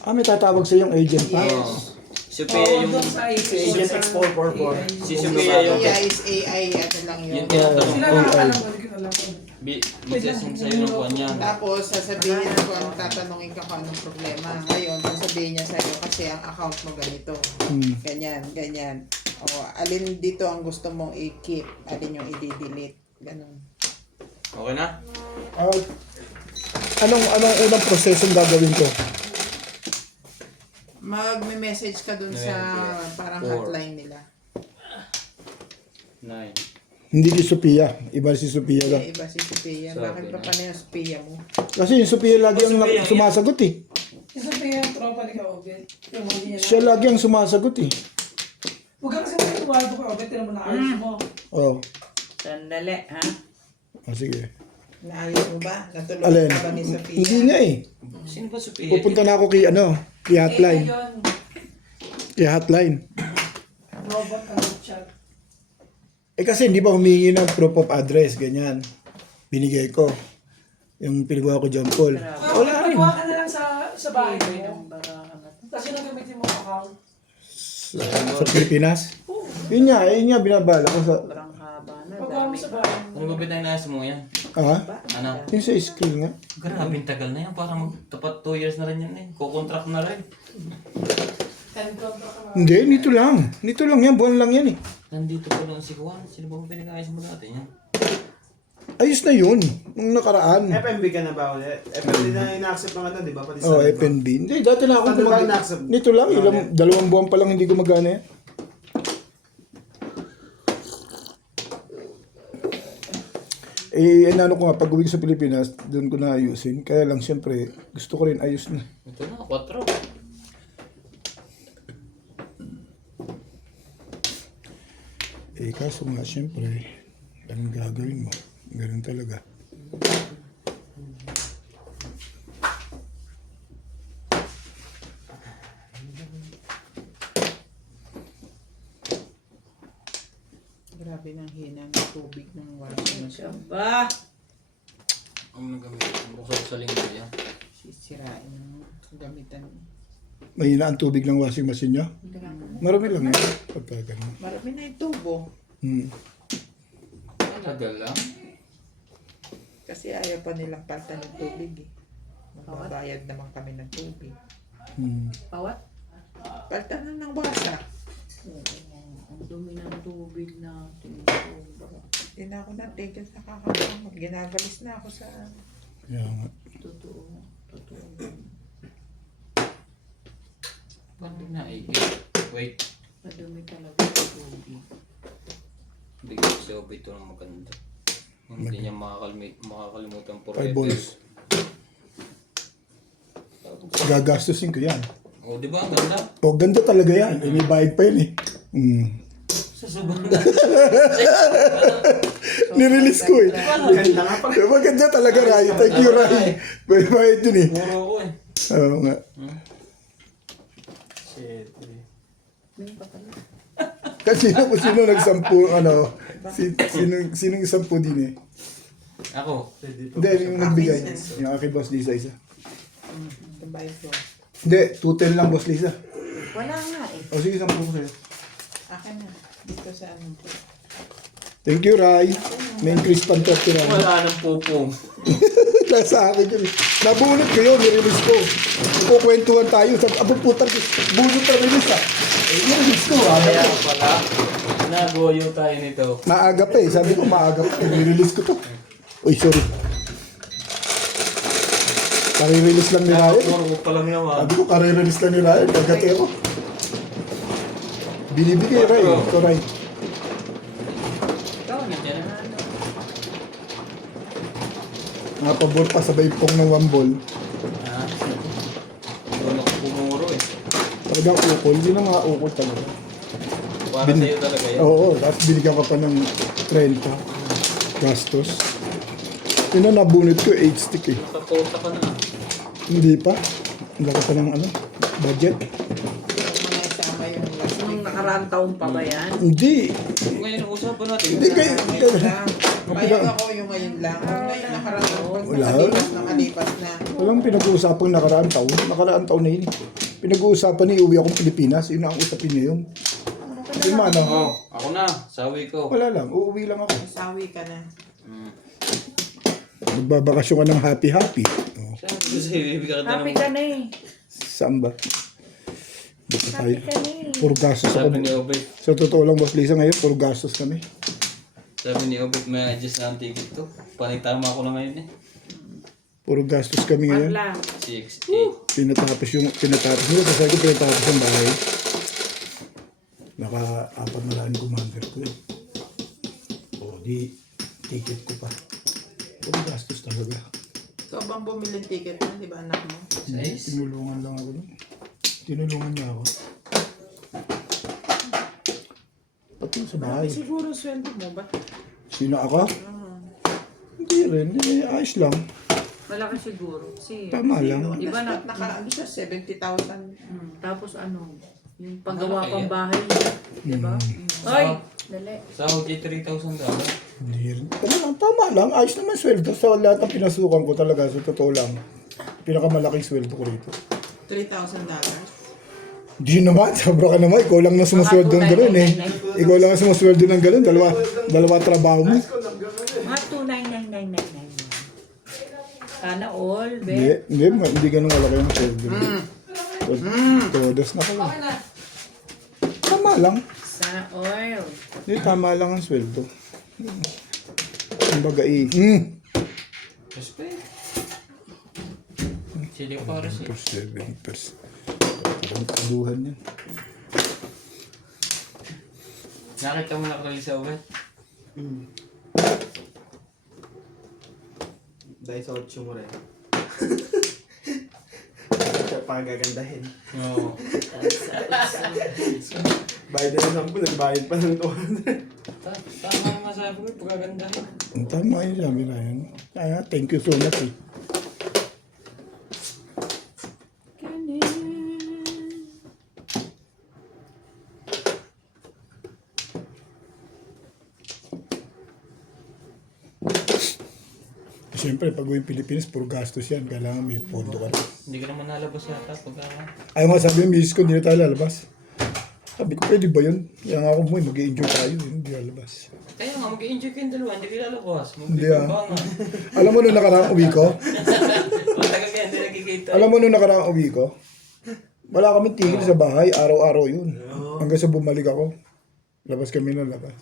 Ah, may tatawag sa yung agent pa? Yes. Sophia Oo, yung... doon sa Agent X444. Si Sophia yung... Sophia is AI, ano lang yun. Yung tinatanong Sila ko. nakakalam mo, hindi ko alam. Business sa'yo ng buwan yan. Tapos, sasabihin ko, tatanungin ka kung anong problema. Ngayon, sasabihin niya sa'yo kasi ang account mo ganito. Hmm. Ganyan, ganyan. O, alin dito ang gusto mong i-keep, alin yung i-delete. Ganun. Okay na? Ah, anong unang prosesong gagawin ko? Mag-message ka dun sa parang 4. hotline nila. 9. Hindi si Sophia. Iba si Sophia lang. Iba si Sophia. Sabi Bakit pa na. pa na yung Sophia mo? Kasi yung Sophia lagi ang sumasagot eh. Isa pa yung tropa ni Kaobet. Yung hindi niya Siya lagi ang sumasagot eh. Huwag ka kasi magtuwala ko Kaobet, tira mo na ayos mo. Oh. Sandali, ha? Ah, sige. Naayos mo ba? Natulog Alin? ka ba ni Sophia? Hindi nga eh. Sino ba Sophia? Pupunta na ako kay kay hotline. Yun, Kay hotline. robot ang chat. Eh kasi hindi ba humingi ng proof of address, ganyan. Binigay ko. Yung pinagawa ko John Paul. Wala rin. Pagawa ka na lang sa bahay May mo. number ka na to. Tapos yun ang gamitin mo account. Sa Pilipinas. Yun nga, binabala ko sa... Sobrang haba na. Pagawa mo Dami sa pa. bahay mo. Ano ba pinayas mo yan? Ah? Ano? Yung sa skill nga. Grabe, ang tagal na yan. Parang magtapat 2 years na rin yan eh. Kukontract na rin. 10 contract ka na. Hindi, nito lang. Nito lang yan, buwan lang yan eh. Nandito pa lang si Juan. Sino ba pinagayas mo natin yan? Ayos na yun. Nung nakaraan. FMB ka na ba ulit? FMB na ina-accept ng ano, di ba? Pati Oh, sa FNB. Hindi, dati na ako Ano ba gumag... ina-accept? Nito lang, 2 buwan pa lang hindi gumagana yan. Eh, ano ko nga, pag uwi ko sa Pilipinas, doon ko na ayusin. Kaya lang, siyempre, gusto ko rin ayos na. Ito na, 4. Eh, kaso nga, siyempre, anong gagawin mo? Ganun talaga. Grabe ng hina ng tubig ng washing machine. Ba? Ang nagamit. Ang bukod sa linggo yan. Sisirain ng gamitan. Mahina ang tubig ng washing machine niya. Marami lang yan. Pagka ganun. Marami na yung tubo. Hmm. Tagal lang. Kasi ayaw pa nilang palta ng tubig eh. Magbabayad naman kami ng tubig. Pawat? Paltan na ng basa. Ang dumi ng tubig natin. Hindi na ako natigil sa kakakamot. Ginagalis na ako sa... Kaya nga. Totoo. Totoo. Ba't di na wait. Madumi talaga ang tubig. Bigyan ko si Obi ito ng maganda. Hindi niya makakalimutan po. 5 balls. Gagastusin ko yan. Oh, di ba? Ang ganda. O, ganda talaga yan. May bayad pa yun eh. Sa subang Nirelease ko eh. Maganda nga pala. Maganda talaga, Ray. Thank you, Ray. May bayad yun eh. Puro ko eh. Oo nga. Shit. Kasi sino nagsampu, ano, sinong sampu din eh. Ako. Hindi, yung nagbigay. Yung aking boss Lisa isa. Tambay ko. Hindi, 210 lang boss Lisa. Wala nga eh. O sige, sampu ko sa'yo. Akin na. Dito sa ano ko. Thank you, Ray. May increase pa 30 Ray. Wala nang pupong. Nasa akin yun eh. Nabunot ko yun, nirelease ko. Ipukwentuhan tayo. Sabi, abang putar ko. Bunot na release ah. Nirelease ko ah. Kaya pala, nagoyo tayo nito. Maaga pa eh. Sabi ko maaga pa. Nirelease ko to. Uy, sorry. Kare-release lang ni Ryan. Puro pa lang naman. Sabi ko, kare-release lang ni Ryan. Kagati ako. Binibigay, Ray. Ito, Ray. Ikaw na. Nakapabol pa sabay pong ng 1 ball. Ah. Doon ako pumuro eh. Talagang ukol. Hindi na mga ukol talaga. Para sa'yo talaga yan. Oo, tapos binigyan ka pa ng 30. Gastos. Yun na nabunot ko, 8 stick eh. Kapota ka na. Hindi pa. Ang laki pa ng ano, budget. Mga isama yung last Nung week. nakaraang taon pa ba yan? Hindi. Ngayon, usapan natin. Hindi kayo. Ngayon lang. Ngayon ako yung ngayon lang. Ngayon nakaraan. Wala. Nakalipas na. Walang pinag-uusapang nakaraang taon. Nakaraang taon na yun. Pinag-uusapan ni uwi akong Pilipinas. Yun ang usapin niya yun. Yung ano, Oh, ako na. Sawi ko. wala lang. Uuwi lang ako. Sawi ka na. Magbabakasyon ka ng happy-happy. Oh. Kasi bibigyan ka Happy ng... ka na eh. Saan ba? Dito tayo. Happy ka na eh. Puro gastos ako. Sabi ni Obet. Sa totoo lang, Boss Lisa, ngayon, puro gastos kami. Sabi ni Obet, may adjust na ang ticket ko. Panitama ko na ngayon eh. Puro gastos kami ngayon. Wala. 6, 8. Pinatapos nila. Kasi ko pinatapos yung bahay. Naka-4 na lang commander ko eh. O, di, ticket ko pa. Puro gastos talaga. Ikaw bang bumili ng ticket na? Di ba anak mo? Tinulungan lang ako nun. Tinulungan niya ako. Pati sa bahay. Siguro sweldo mo ba? Sino ako? Hindi rin. Ayos lang. Malaki siguro. Kasi, Tama lang. Di ba na- Nakaano siya? 70,000. tapos ano, yung paggawa Malaki pang yan. bahay niya. Di ba? Ay! Dali. Sahod niya $3,000. Hindi rin. Tama lang. Ayos naman sweldo. Sa lahat ng pinasukan ko talaga. Sa totoo lang. Pinakamalaking sweldo ko rito. $3,000. Di naman. Sobra ka naman. Ikaw lang na sumusweldo ng gano'n eh. Ikaw lang na sumusweldo ng gano'n. Dalawa trabaho mo. Mga 29999. Sana all, be. Hindi ganun malaki yung sweldo. Todos na pala. Tama lang. Sana all. Hindi, tama lang ang sweldo. Kumbaga eh. Respect. Sili para siya. 7%. Parang kaduhan yan. Nakita mo nakarali sa Obet? Dahil sa 8 mo rin. Siya pa gagandahin. Oo. Bayad na ng 10, bayad pa ng 200. Tama ang masabi mo, pagagandahin. Ang tama yun sabi na yan. Kaya thank you so much eh. Siyempre, pag uwi Pilipinas, puro gastos yan. Kailangan may pondo ka na. Hindi ka naman nalabas yata pagka... Ayaw nga sabi yung misis ko, hindi na tayo lalabas. Sabi ko, pwede ba yun? Kaya nga ako mo, mag-i-enjoy tayo. Hindi lalabas. Kaya nga, mag-i-enjoy kayong dalawa, hindi kayo lalabas. Hindi ah. Magbibangan. Alam mo nung nakaraang uwi ko? Matagal kaya hindi nagkikita. Alam mo nung nakaraang uwi ko? Wala kami tigil sa bahay, araw-araw yun. Hanggang sa bumalik ako. Labas kami ng labas.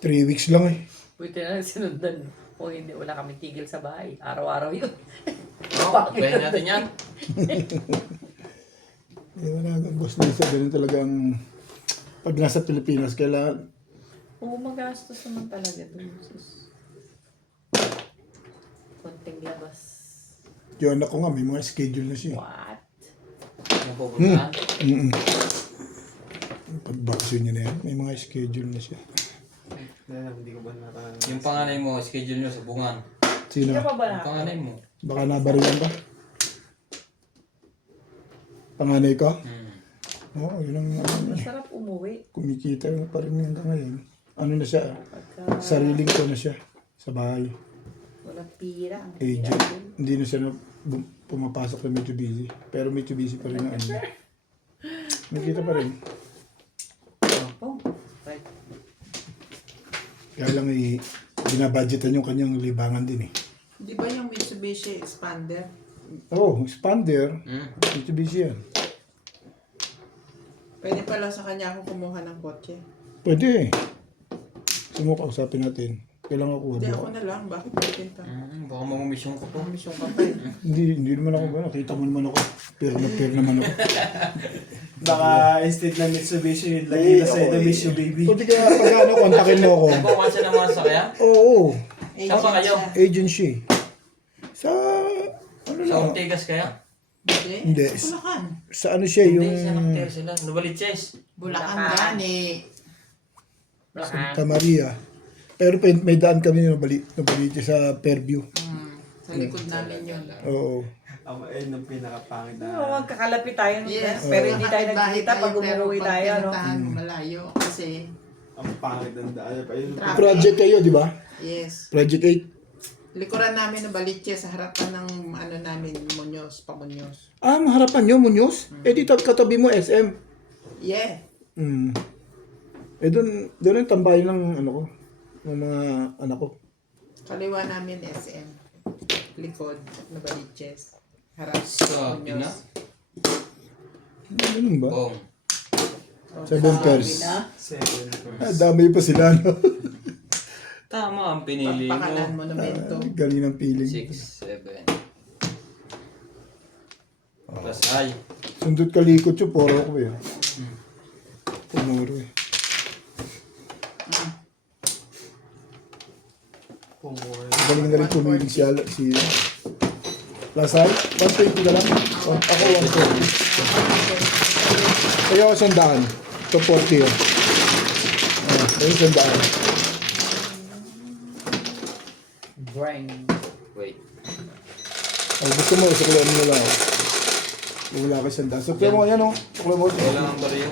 3 weeks lang eh. Buti na lang sinundan. O hindi, wala kami tigil sa bahay. Araw-araw yun. Pwede natin yan. Wala kang boss Lisa, ganun talagang pag nasa Pilipinas, kailangan Oo, magastos naman talaga doon. Sus. Konting labas. yung anak ko nga, may mga schedule na siya. What? Yung pupuntahan. Pag vaccine niya na yan, may mga schedule na siya. Hindi ko ba nakakaalam. Yung panganay mo, schedule nyo sa bungan. Sino? Hindi pa ba Yung na? panganay mo. Baka nabarilan ka? Panganay ka? Oo, yun ang Masarap umuwi. kumikita pa rin hanggang ngayon. Ano na siya? Pagka Sariling ko na siya sa bahay. walang pira. Ang Agent. hirap din. Hindi na siya pumapasok na Mitsubishi. Pero Mitsubishi pa rin ang ano. Nakita pa rin. Oh, right. Kaya lang binabudgetan yung kanyang libangan din eh. Di ba yung Mitsubishi Expander? Oh, expander. Mitsubishi yan. Pwede pala sa kanya ako kumuha ng kotse. Pwede eh. Sumuka, usapin natin. Kailangan ako Hindi, ba? ako na lang. Bakit pupunta? Baka mamumisyon ko po. Mission ka pa eh. Hindi naman ako gano'n. Kita mo naman ako. Pair naman ako. Baka instead na Mitsubishi, lagi na sa Mitsubishi baby. Pwede kaya pag ano, kontakin mo ako. Nagpakuha siya ng mga sakyan? Oo. Saan pa kayo? Agency. Sa, ano Sa lang. Ortigas kaya? Hindi. Sa Bulacan. Sa ano siya, yung Hindi, siya nakatira sila. Novaliches. Bulacan Bulacan. gani. Santa Maria. Pero may daan kami ng baliti sa Fairview. Sa likod namin yun. Oo. Ayun ang pinakapangit Oo, na. magkakalapit tayo. Yes. Pero hindi tayo Kapitbahay nagkikita pag pero umuwi pag tayo, no? pinuntahan mo malayo. Kasi, Ang pangit ng daan. Ayun, Traffic. Project kayo, di ba? yes. Project 8. Likuran namin ng Balitche sa harapan ng ano namin, Muñoz, Pamuñoz. Ah, maharapan nyo, Muñoz? Eh, dito katabi mo, SM. Yeah. Eh, doon ang tambayan ng ano ko. Ng mga anak ko. Kaliwa namin SM. Likod na Balitches. Harap Sabi na. Ganun ba? Bong. Sa bumpers. seven. Ah, dami pa sila, no? Tama ang pinili Pagpakalan mo. monumento. Galing ng feeling. 6, 7. Tapos ay. Sundot kalikot yung poro ko eh. Pumuro eh. Galing na rin pumiling siya. Lasal? 120 ka lang? Ako 120. Ayaw ako 100. Ito 40 yun. Ayaw 100. Brain. Wait. Ay, gusto mo, sukulain mo na lang. Wala ka 100. So, kaya mo yan o. Sukulain mo. Wala ang bariyo.